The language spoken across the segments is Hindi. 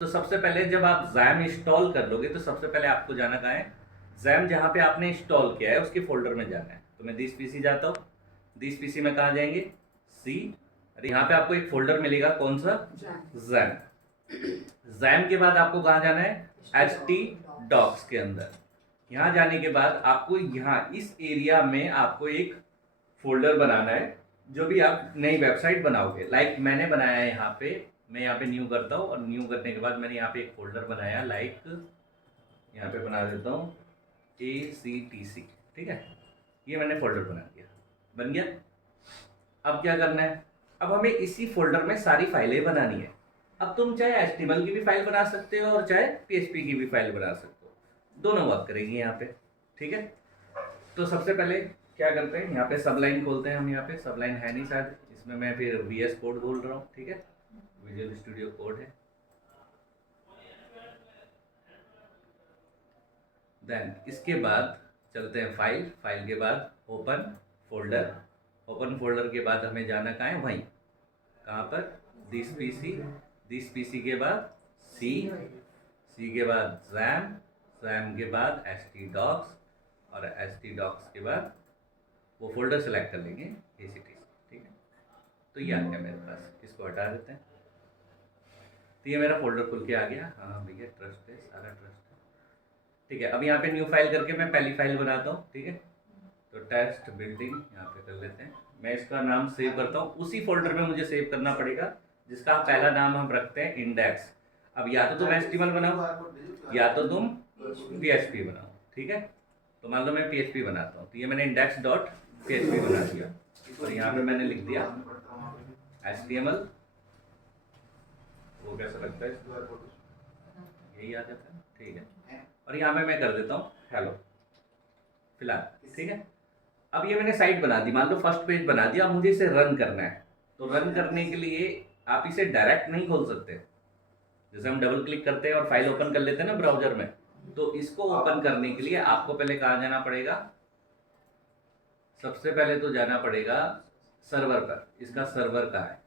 तो सबसे पहले जब आप जैम इंस्टॉल कर लोगे तो सबसे पहले आपको जाना कहाँ है, जैम जहाँ पे आपने इंस्टॉल किया है उसके फोल्डर में जाना है। तो मैं दिस पीसी जाता हूँ। दिस पीसी में कहाँ जाएंगे, सी, और यहाँ पे आपको एक फोल्डर मिलेगा, कौन सा, जैम। जैम के बाद आपको कहाँ जाना है, एच टी डॉक्स के अंदर। यहाँ जाने के बाद आपको यहाँ इस एरिया में आपको एक फोल्डर बनाना है। जो भी आप नई वेबसाइट बनाओगे, लाइक मैंने बनाया है यहाँ पे, मैं यहाँ पे न्यू करता हूँ और न्यू करने के बाद मैंने यहाँ पे एक फोल्डर बनाया, लाइक यहाँ पे बना देता हूँ ACTC। ठीक है, ये मैंने फोल्डर बना दिया, बन गया। अब क्या करना है, अब हमें इसी फोल्डर में सारी फाइलें बनानी है। अब तुम चाहे HTML की भी फाइल बना सकते हो और चाहे PHP की भी फाइल बना सकते हो, दोनों वर्क करेंगी यहाँ पे। ठीक है, तो सबसे पहले क्या करते हैं, यहाँ पे सबलाइन खोलते हैं हम। यहाँ पे सबलाइन है नहीं शायद, इसमें मैं फिर VS कोड बोल रहा हूँ। ठीक है, विजुअल स्टूडियो कोड है। देन इसके बाद चलते हैं फाइल, फाइल के बाद ओपन फोल्डर। ओपन फोल्डर के बाद हमें जाना कहाँ है, वहीं, कहाँ पर, दिस पीसी। दिस पीसी के बाद सी, सी के बाद जैम, जैम के बाद htdocs, और htdocs के बाद वो फोल्डर सेलेक्ट कर लेंगे ACTC। ठीक है, तो ये आ गया मेरे पास, इसको हटा देते हैं। तो ये मेरा फोल्डर खुल के आ गया। हाँ भैया, ट्रस्ट है, सारा ट्रस्ट है। ठीक है, अब यहाँ पे न्यू फाइल करके मैं पहली फाइल बनाता हूँ। ठीक है, तो टेस्ट बिल्डिंग यहाँ पे कर लेते हैं। मैं इसका नाम सेव करता हूँ, उसी फोल्डर में मुझे सेव करना पड़ेगा जिसका पहला नाम हम रखते हैं इंडेक्स। अब या तो तुम HTML बनाओ या तो तुम PHP बनाओ। ठीक है, तो मान लो मैं PHP बनाता हूँ, तो ये मैंने इंडेक्स डॉट PHP बना दिया और यहाँ पे मैंने लिख दिया HTML। वो कैसा लगता है, यही आ जाता है। ठीक है, और यहाँ पे मैं कर देता हूँ हेलो फिलहाल। ठीक है, अब ये मैंने साइट बना दी, मान लो फर्स्ट पेज बना दिया। अब मुझे इसे रन करना है, तो रन करने के लिए आप इसे डायरेक्ट नहीं खोल सकते। जैसे हम डबल क्लिक करते हैं और फाइल ओपन कर लेते हैं ना ब्राउजर में, तो इसको ओपन करने के लिए आपको पहले कहाँ जाना पड़ेगा, सबसे पहले तो जाना पड़ेगा सर्वर पर। इसका सर्वर कहाँ है,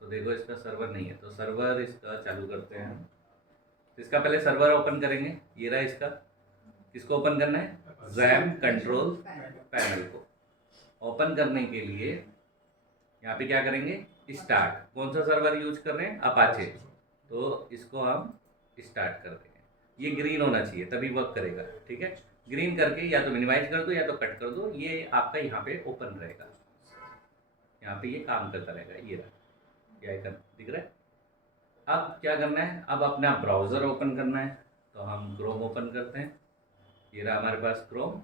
तो देखो इसका सर्वर नहीं है, तो सर्वर इसका चालू करते हैं हम। इसका पहले सर्वर ओपन करेंगे, ये रहा इसका। किसको ओपन करना है, जैम कंट्रोल पैनल को। ओपन करने के लिए यहाँ पे क्या करेंगे, स्टार्ट। कौन सा सर्वर यूज कर रहे हैं, अपाचे, तो इसको हम स्टार्ट कर देंगे। ये ग्रीन होना चाहिए तभी वर्क करेगा। ठीक है, ग्रीन करके या तो मिनिमाइज कर दो या तो कट कर दो, ये आपका यहाँ पे ओपन रहेगा, यहाँ पे ये काम करता रहेगा। ये रहा, ये आइकन दिख रहा है। अब क्या करना है, अब अपना ब्राउज़र ओपन करना है, तो हम क्रोम ओपन करते हैं। ये रहा हमारे पास क्रोम।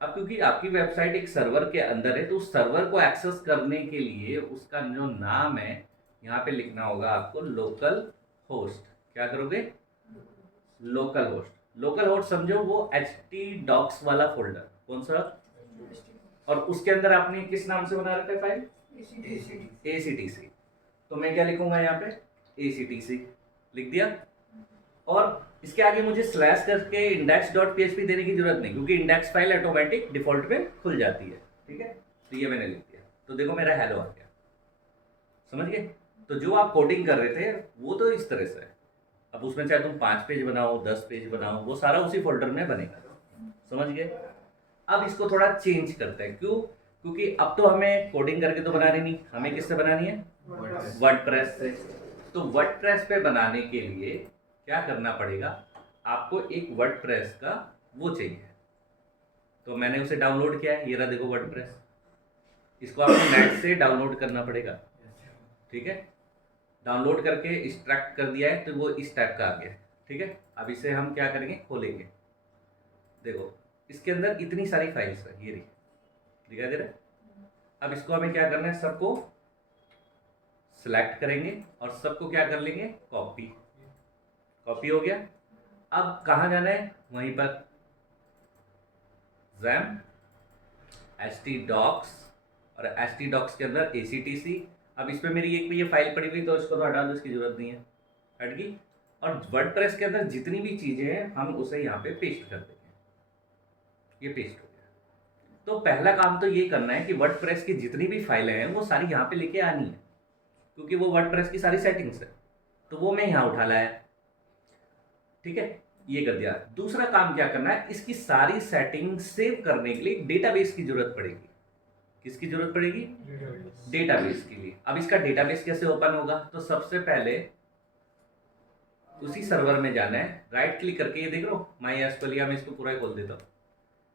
अब क्योंकि आपकी वेबसाइट एक सर्वर के अंदर है, तो उस सर्वर को एक्सेस करने के लिए उसका जो नाम है यहाँ पे लिखना होगा आपको, लोकल होस्ट। क्या करोगे, लोकल होस्ट। लोकल होस्ट समझो वो htdocs वाला फोल्डर, कौन सा, और उसके अंदर आपने किस नाम से बना रखा है फाइल, ACTC। तो मैं क्या लिखूंगा यहाँ पे, ACTC लिख दिया। और इसके आगे मुझे स्लैश करके index.php देने की जरूरत नहीं, क्योंकि इंडेक्स फाइल ऑटोमेटिक डिफॉल्ट में खुल जाती है। ठीक है, तो ये मैंने लिख दिया, तो देखो मेरा हेलो आ गया। समझ गए, तो जो आप कोडिंग कर रहे थे वो तो इस तरह से है। अब उसमें चाहे तुम 5 पेज बनाओ, 10 पेज बनाओ, वो सारा उसी फोल्डर में बनेगा। समझ गए। अब इसको थोड़ा चेंज करते हैं, क्यों, क्योंकि अब तो हमें कोडिंग करके तो बनानी नहीं, हमें किससे बनानी है, वर्डप्रेस से। तो वर्डप्रेस पे बनाने के लिए क्या करना पड़ेगा, आपको एक वर्डप्रेस का वो चाहिए। तो मैंने उसे डाउनलोड किया है, ये रहा देखो वर्डप्रेस। इसको आपको नेट से डाउनलोड करना पड़ेगा। ठीक है, डाउनलोड करके एक्सट्रैक्ट कर दिया है, तो वो इस टाइप का आ गया। ठीक है, अब इसे हम क्या करेंगे, खोलेंगे। देखो इसके अंदर इतनी सारी फाइल्स है, ये दिखाई दे रहा है। अब इसको हमें क्या करना है, सबको सिलेक्ट करेंगे और सबको क्या कर लेंगे, कॉपी। कॉपी हो गया। अब कहाँ जाना है, वहीं पर जैम htdocs, और htdocs के अंदर ACTC। अब इस पे मेरी एक भी ये फाइल पड़ी हुई, तो इसको तो हटा दो, इसकी जरूरत नहीं है, हट गई। और वर्डप्रेस के अंदर जितनी भी चीजें हैं हम उसे यहाँ पे पेस्ट कर देंगे, ये पेस्ट हो गया। तो पहला काम तो ये करना है कि वर्डप्रेस की जितनी भी फाइलें हैं वो सारी यहाँ पे लेके आनी है। क्योंकि वो वर्डप्रेस की सारी सेटिंग्स है, तो वो मैं यहाँ उठा लाया। ठीक है, ये कर दिया। दूसरा काम क्या करना है, इसकी सारी सेटिंग सेव करने के लिए डेटाबेस की जरूरत पड़ेगी। किसकी जरूरत पड़ेगी? डेटाबेस के लिए। अब इसका डेटाबेस कैसे ओपन होगा? तो सबसे पहले उसी सर्वर में जाना है, राइट क्लिक करके, ये देख लो माई एसक्यूएल, या मैं इसको पूरा खोल देता हूँ।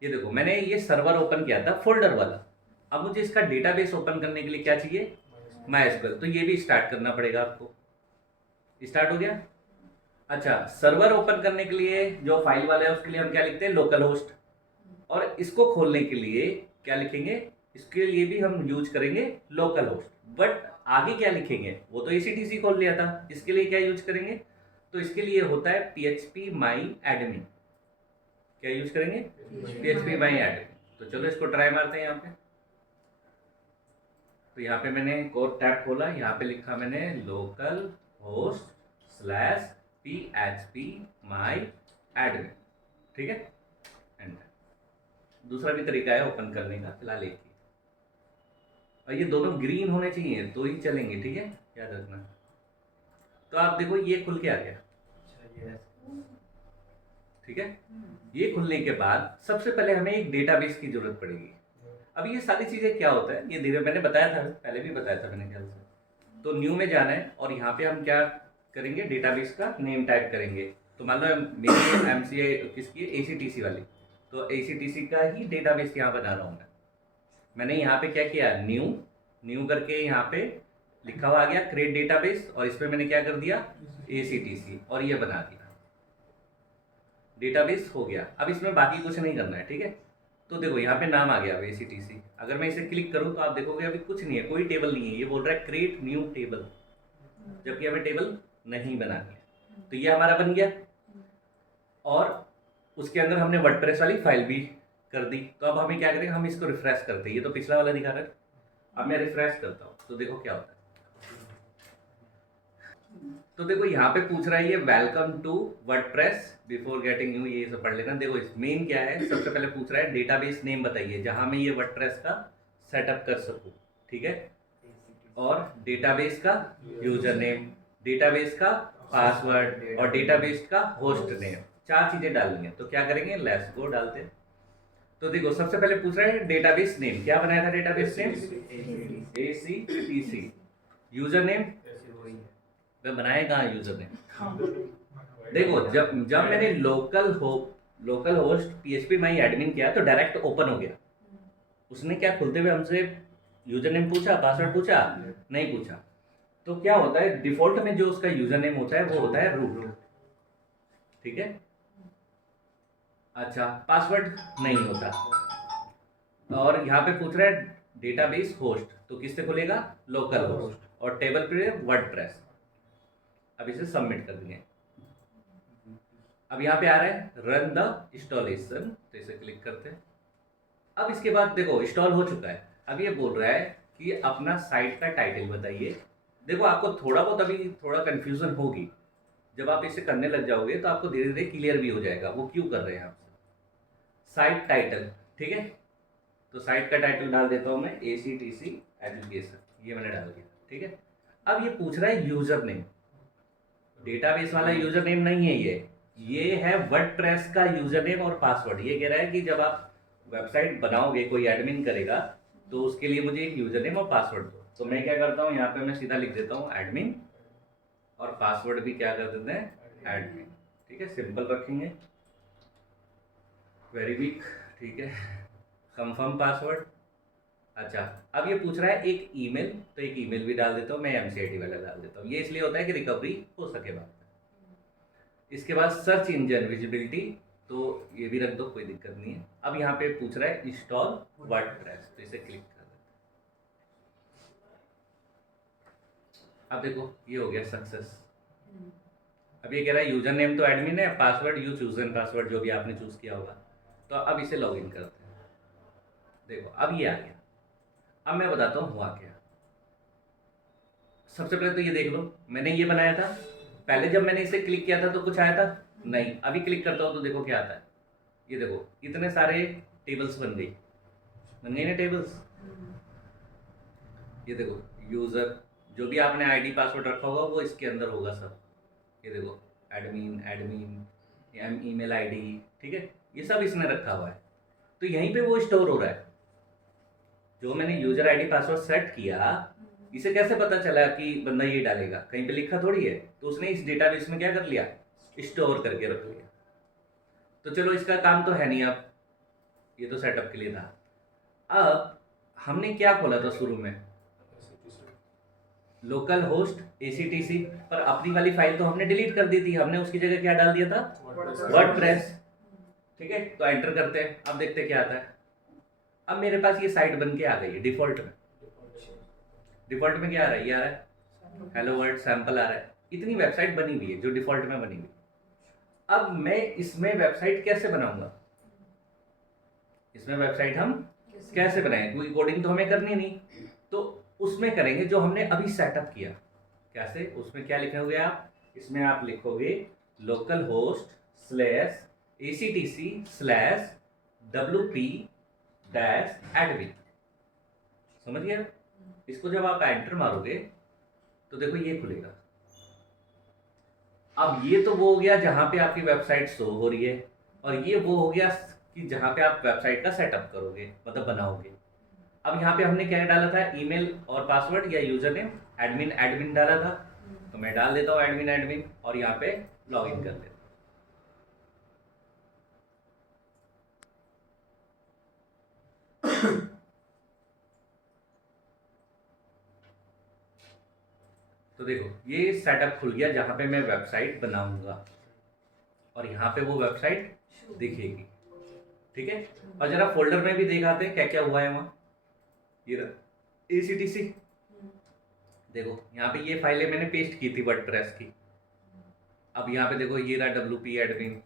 ये देखो मैंने ये सर्वर ओपन किया था फोल्डर वाला। अब मुझे इसका डेटाबेस ओपन करने के लिए क्या चाहिए? My SQL. तो ये भी स्टार्ट करना पड़ेगा आपको। स्टार्ट हो गया। अच्छा, सर्वर ओपन करने के लिए जो फाइल वाला है उसके लिए हम क्या लिखते हैं? Local host. और इसको खोलने के लिए क्या लिखेंगे? इसके लिए भी हम यूज करेंगे लोकल होस्ट। बट आगे क्या लिखेंगे? वो तो एसीटीसी खोल लिया था, इसके लिए क्या यूज करेंगे? तो इसके लिए होता है php my admin। क्या यूज करेंगे? php my admin। तो चलो इसको ट्राई मारते हैं यहाँ पे। तो यहाँ पे मैंने एक और टैब खोला, यहाँ पे लिखा मैंने local host slash php my admin। ठीक है, एंटर। दूसरा भी तरीका है ओपन करने का, फिलहाल एक ही। और ये दोनों ग्रीन होने चाहिए तो ही चलेंगे, ठीक है, याद रखना। तो आप देखो ये खुल के आ गया। ठीक है, ये खुलने के बाद सबसे पहले हमें एक डेटाबेस की जरूरत पड़ेगी। अब ये सारी चीजें क्या होता है, ये धीरे मैंने बताया था, पहले भी बताया था मैंने ख्याल से। तो न्यू में जाना है और यहाँ पे हम क्या करेंगे? डेटाबेस का नेम टाइप करेंगे। तो मान लो मेरी एमसीआई किसकी है? एसीटीसी वाली। तो एसीटीसी का ही डेटाबेस यहाँ बना रहा हूँ मैंने यहाँ पे क्या किया? न्यू करके यहाँ पे लिखा हुआ आ गया क्रिएट डेटाबेस, और इसमें मैंने क्या कर दिया? एसीटीसी, और ये बना दिया। डेटाबेस हो गया। अब इसमें बाकी कुछ नहीं करना है, ठीक है। तो देखो यहाँ पे नाम आ गया एसीटीसी। अगर मैं इसे क्लिक करूँ तो आप देखोगे अभी कुछ नहीं है, कोई टेबल नहीं है। ये बोल रहा है क्रिएट न्यू टेबल, जबकि हमें टेबल नहीं बनानी है। तो ये हमारा बन गया, और उसके अंदर हमने वर्डप्रेस वाली फाइल भी कर दी। तो अब हमें क्या करेंगे? हम इसको रिफ्रेश करते हैं। ये तो पिछला वाला दिखा रहा है, अब मैं रिफ्रेश करता हूँ तो देखो क्या होता है। तो देखो यहाँ पे पूछ रहा है ये welcome to WordPress before getting you, ये सब पढ़ लेना। देखो इस मेन क्या है, सबसे पहले पूछ रहा है डेटाबेस नेम बताइए जहां मैं ये वर्डप्रेस का सेटअप कर सकूं, ठीक है। और डेटाबेस का यूजर नेम, डेटाबेस का पासवर्ड और डेटाबेस का होस्ट नेम, 4 चीजें डालनी है। तो क्या करेंगे? लेट्स गो डालते हैं। तो देखो सबसे पहले पूछ रहा है डेटाबेस नेम, क्या बनाया था डेटाबेस नेम? एसीटीसी। यूजर नेम बनाए कहाँ यूजर नेम? देखो जब मैंने local host php my admin किया तो डायरेक्ट ओपन हो गया। उसने क्या खुलते हुए हमसे यूजर नेम पूछा, पासवर्ड पूछा? नहीं पूछा। तो क्या होता है, डिफॉल्ट में जो उसका यूजर नेम होता है वो होता है रूट, ठीक है। अच्छा, पासवर्ड नहीं होता। और यहाँ पे पूछ रहा है डेटाबेस होस्ट, तो किससे खुलेगा? लोकल होस्ट, और टेबल पे वर्डप्रेस। अब इसे सबमिट कर दिए। अब यहाँ पे आ रहा है रन द इंस्टॉलेशन, तो इसे क्लिक करते हैं। अब इसके बाद देखो इंस्टॉल हो चुका है। अब ये बोल रहा है कि अपना साइट का टाइटल बताइए। देखो आपको थोड़ा बहुत अभी थोड़ा कंफ्यूजन होगी, जब आप इसे करने लग जाओगे तो आपको धीरे धीरे क्लियर भी हो जाएगा वो क्यों कर रहे हैं आपसे। साइट टाइटल, ठीक है। तो साइट का टाइटल डाल देता हूँ मैं एसीटीसी एजुकेशन, ये मैंने डाल दिया, ठीक है। अब ये पूछ रहा है यूजर नेम, डेटाबेस वाला यूजर नेम नहीं है ये है वर्डप्रेस का यूजर नेम और पासवर्ड। ये कह रहा है कि जब आप वेबसाइट बनाओगे, कोई एडमिन करेगा, तो उसके लिए मुझे एक यूजर नेम और पासवर्ड दो। तो मैं क्या करता हूँ, यहाँ पे मैं सीधा लिख देता हूँ एडमिन, और पासवर्ड भी क्या कर देते हैं? एडमिन, ठीक है। सिंपल रखेंगे, वेरी वीक, ठीक है। Confirm password. अच्छा, अब ये पूछ रहा है एक ईमेल, तो एक ईमेल भी डाल देता हूँ मैं, एमसीआईटी वाला डाल देता हूँ। ये इसलिए होता है कि रिकवरी हो सके बाद में। इसके बाद सर्च इंजन विजिबिलिटी, तो ये भी रख दो, कोई दिक्कत नहीं है। अब यहाँ पे पूछ रहा है इंस्टॉल वर्डप्रेस, तो इसे क्लिक कर देते हैं। अब देखो ये हो गया सक्सेस। अब ये कह रहा है यूजर नेम तो एडमिन है, password you choose and password जो भी आपने चूज किया होगा। तो अब इसे लॉगिन करते हैं। देखो अब ये आ गया। अब मैं बताता हूँ हुआ क्या। सबसे पहले तो ये देख लो, मैंने ये बनाया था। पहले जब मैंने इसे क्लिक किया था तो कुछ आया था? नहीं। अभी क्लिक करता हूँ तो देखो क्या आता है। ये देखो इतने सारे टेबल्स बन गई ना टेबल्स। ये देखो यूजर, जो भी आपने आईडी पासवर्ड रखा होगा वो इसके अंदर होगा सब। ये देखो, एडमिन एडमिन ईमेल आईडी, ठीक है, ये सब इसने रखा हुआ है। तो यहीं पे वो स्टोर हो रहा है। जो मैंने यूजर आईडी पासवर्ड सेट किया, इसे कैसे पता चला कि बंदा ये डालेगा? कहीं पे लिखा थोड़ी है। तो उसने इस डेटाबेस में क्या कर लिया, स्टोर करके रख लिया। तो चलो इसका काम तो है नहीं अब, ये तो सेटअप के लिए था। अब हमने क्या खोला था शुरू में, लोकल होस्ट ACTC, पर अपनी वाली फाइल तो हमने डिलीट कर दी थी। हमने उसकी जगह क्या डाल दिया था, वर्डप्रेस। ठीक है, तो एंटर करते हैं, अब देखते हैं क्या आता है। अब मेरे पास ये साइट बन के आ गई है डिफॉल्ट में। डिफॉल्ट में क्या आ रहा है, ये आ रहा है हेलो वर्ल्ड सैंपल आ रहा है। इतनी वेबसाइट बनी हुई है जो डिफॉल्ट में बनी हुई। अब मैं इसमें वेबसाइट कैसे बनाऊंगा, इसमें वेबसाइट हम कैसे बनाएंगे, क्योंकि कोडिंग तो हमें करनी नहीं। तो उसमें करेंगे जो हमने अभी सेटअप किया। कैसे, उसमें क्या लिखोगे आप, इसमें आप लिखोगे local host slash ACTC slash WP dash admin. समझ गया? इसको जब आप एंटर मारोगे तो देखो ये खुलेगा। अब ये तो वो हो गया जहां पे आपकी वेबसाइट शो हो रही है, और ये वो हो गया कि जहां पे आप वेबसाइट का सेटअप करोगे, मतलब बनाओगे। अब यहाँ पे हमने क्या डाला था, ईमेल और पासवर्ड या यूजर नेम एडमिन एडमिन डाला था। तो मैं डाल देता हूँ एडमिन एडमिन और यहाँ पे लॉग इन कर देता हूँ। तो देखो ये सेटअप खुल गया जहां पे मैं वेबसाइट बनाऊंगा, और यहाँ पे वो वेबसाइट दिखेगी। ठीक है, और जरा फोल्डर में भी दिखाते हैं क्या क्या हुआ है वहाँ। ये रहा ACTC। देखो यहाँ पे ये फाइलें मैंने पेस्ट की थी वर्डप्रेस की। अब यहाँ पे देखो ये रहा WP एडमिन,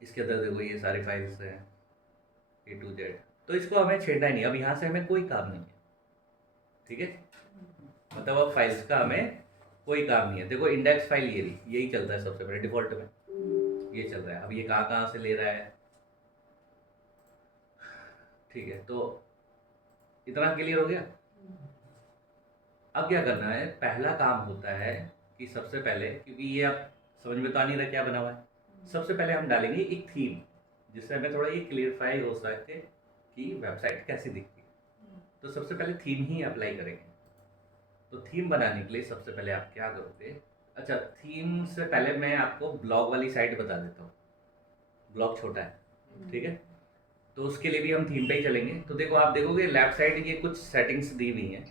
इसके अंदर देखो ये सारी फाइल्स हैं A to Z। तो इसको हमें छेड़ना ही नहीं, अब यहाँ से हमें कोई काम नहीं है। ठीक है, मतलब अब फाइल्स का हमें कोई काम नहीं है। देखो इंडेक्स फाइल ये रही, यही चलता है सबसे पहले डिफॉल्ट में, ये चल रहा है। अब ये कहाँ कहाँ से ले रहा है, ठीक है, तो इतना क्लियर हो गया। अब क्या करना है, पहला काम होता है कि सबसे पहले, क्योंकि ये आप समझ में तो आ नहीं रहा क्या बना हुआ है, सबसे पहले हम डालेंगे एक थीम, जिससे हमें थोड़ा ये क्लियरफाई हो सके कि वेबसाइट कैसी दिखती है। तो सबसे पहले थीम ही अप्लाई करेंगे। तो थीम बनाने के लिए सबसे पहले आप क्या करोगे, अच्छा थीम से पहले मैं आपको ब्लॉग वाली साइट बता देता हूँ। ब्लॉग छोटा है, ठीक है, तो उसके लिए भी हम थीम पे ही चलेंगे। तो देखो आप देखोगे लेफ्ट साइड ये कुछ सेटिंग्स दी हुई हैं।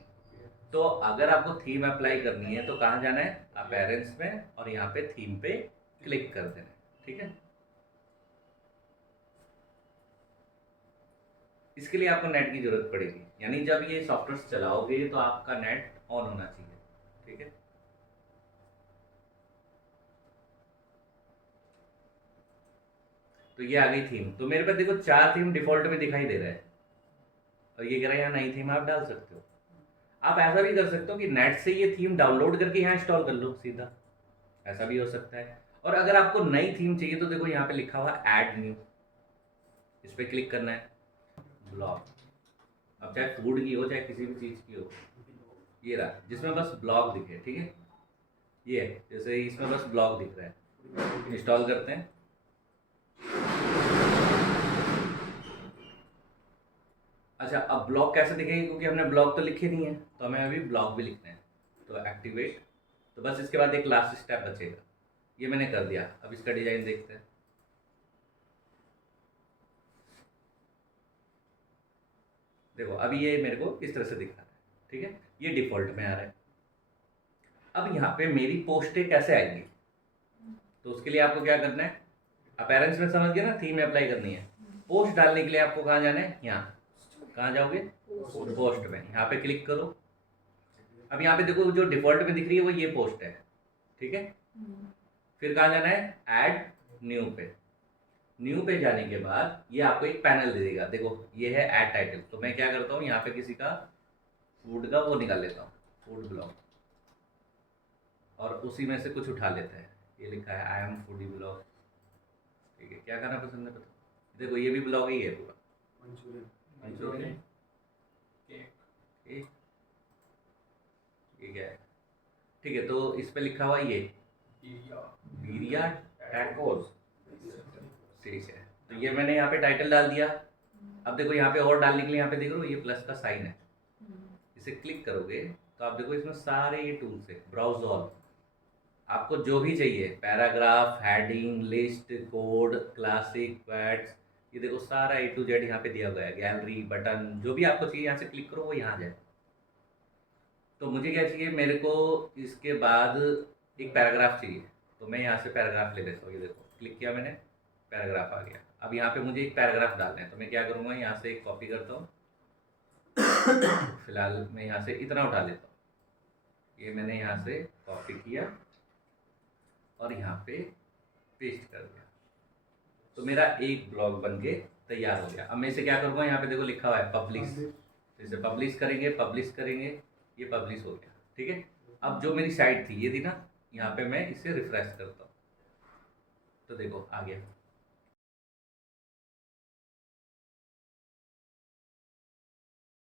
तो अगर आपको थीम अप्लाई करनी है तो कहाँ जाना है, अपीयरेंस में, और यहाँ पे थीम पे क्लिक कर देना है। ठीक है, इसके लिए आपको नेट की जरूरत पड़ेगी, यानी जब ये सॉफ्टवेयर चलाओगे तो आपका नेट ऑन होना चाहिए। ठीक है, तो ये आ गई थीम। तो मेरे पास देखो 4 थीम डिफॉल्ट में दिखाई दे रहा है, और ये कह रहा है यहाँ नई थीम आप डाल सकते हो। आप ऐसा भी कर सकते हो कि नेट से ये थीम डाउनलोड करके यहाँ इंस्टॉल कर लो सीधा, ऐसा भी हो सकता है। और अगर आपको नई थीम चाहिए तो देखो यहाँ पे लिखा हुआ ऐड न्यू, इस पर क्लिक करना है। ब्लॉग, अब चाहे फूड की हो चाहे किसी भी चीज़ की हो, ये रहा जिसमें बस ब्लॉग दिखे। ठीक है, ये है, जैसे इसमें बस ब्लॉग दिख रहा है। इंस्टॉल करते हैं। अच्छा, अब ब्लॉग कैसे दिखेगी, क्योंकि हमने ब्लॉग तो लिखे नहीं है, तो हमें अभी ब्लॉग भी लिखना है। तो एक्टिवेट, तो बस इसके बाद एक लास्ट स्टेप बचेगा, ये मैंने कर दिया। अब इसका डिजाइन देखते हैं। देखो अभी ये मेरे को इस तरह से दिख रहा है। ठीक है, ये डिफॉल्ट में आ रहा है। अब यहाँ पे मेरी पोस्टें कैसे आएंगी, तो उसके लिए आपको क्या करना है, अपीयरेंस में समझ गए ना, थीम अप्लाई करनी है। पोस्ट डालने के लिए आपको कहाँ जाना है, यहाँ कहाँ जाओगे, पोस्ट में, यहाँ पे क्लिक करो। अब यहाँ पे देखो जो डिफॉल्ट में दिख रही है वो ये पोस्ट है। ठीक है, फिर कहाँ जाना है, ऐड न्यू पे। न्यू पे जाने के बाद ये आपको एक पैनल दे देगा। देखो ये है ऐड टाइटल, तो मैं क्या करता हूँ यहाँ पे किसी का फूड का वो निकाल लेता हूँ, फूड ब्लॉग, और उसी में से कुछ उठा लेते हैं। ये लिखा है आई एम फूडी ब्लॉग। ठीक है, क्या खाना पसंद है पता, देखो ये भी ब्लॉग ही है पूरा, मंचूरियन, केक, ठीक है, तो इस पे लिखा हुआ ये वीरिया टैकोस, ठीक है। तो ये मैंने यहाँ पे टाइटल डाल दिया। अब देखो यहाँ पे और डालने के लिए यहाँ पे देख रहे हो ये प्लस का साइन है, इसे क्लिक करोगे तो आप देखो इसमें सारे ये टूल्स है, ब्राउज ऑल। आपको जो भी चाहिए, paragraph, heading, list, code, classic, fats, ये देखो सारा A to Z यहाँ पे दिया गया है। गैलरी, बटन, जो भी आपको चाहिए यहाँ से क्लिक करो वो यहाँ जाए। तो मुझे क्या चाहिए, मेरे को इसके बाद एक पैराग्राफ चाहिए, तो मैं यहाँ से पैराग्राफ ले लेता हूँ। ये देखो क्लिक किया मैंने, पैराग्राफ आ गया। अब यहाँ पे मुझे एक पैराग्राफ डालना है, तो मैं क्या करूँगा, यहाँ से एक कॉपी करता हूँ। फिलहाल मैं यहाँ से इतना उठा लेता हूँ, ये मैंने यहाँ से कॉपी किया और यहाँ पे पेस्ट कर दिया, तो मेरा एक ब्लॉग बन के तैयार हो गया। अब मैं इसे क्या करूँगा, यहाँ पे देखो लिखा हुआ है पब्लिश, इसे पब्लिश करेंगे, ये पब्लिश हो गया। ठीक है, अब जो मेरी साइट थी ये थी ना, यहाँ पे मैं इसे रिफ्रेश करता हूँ, तो देखो आ गया।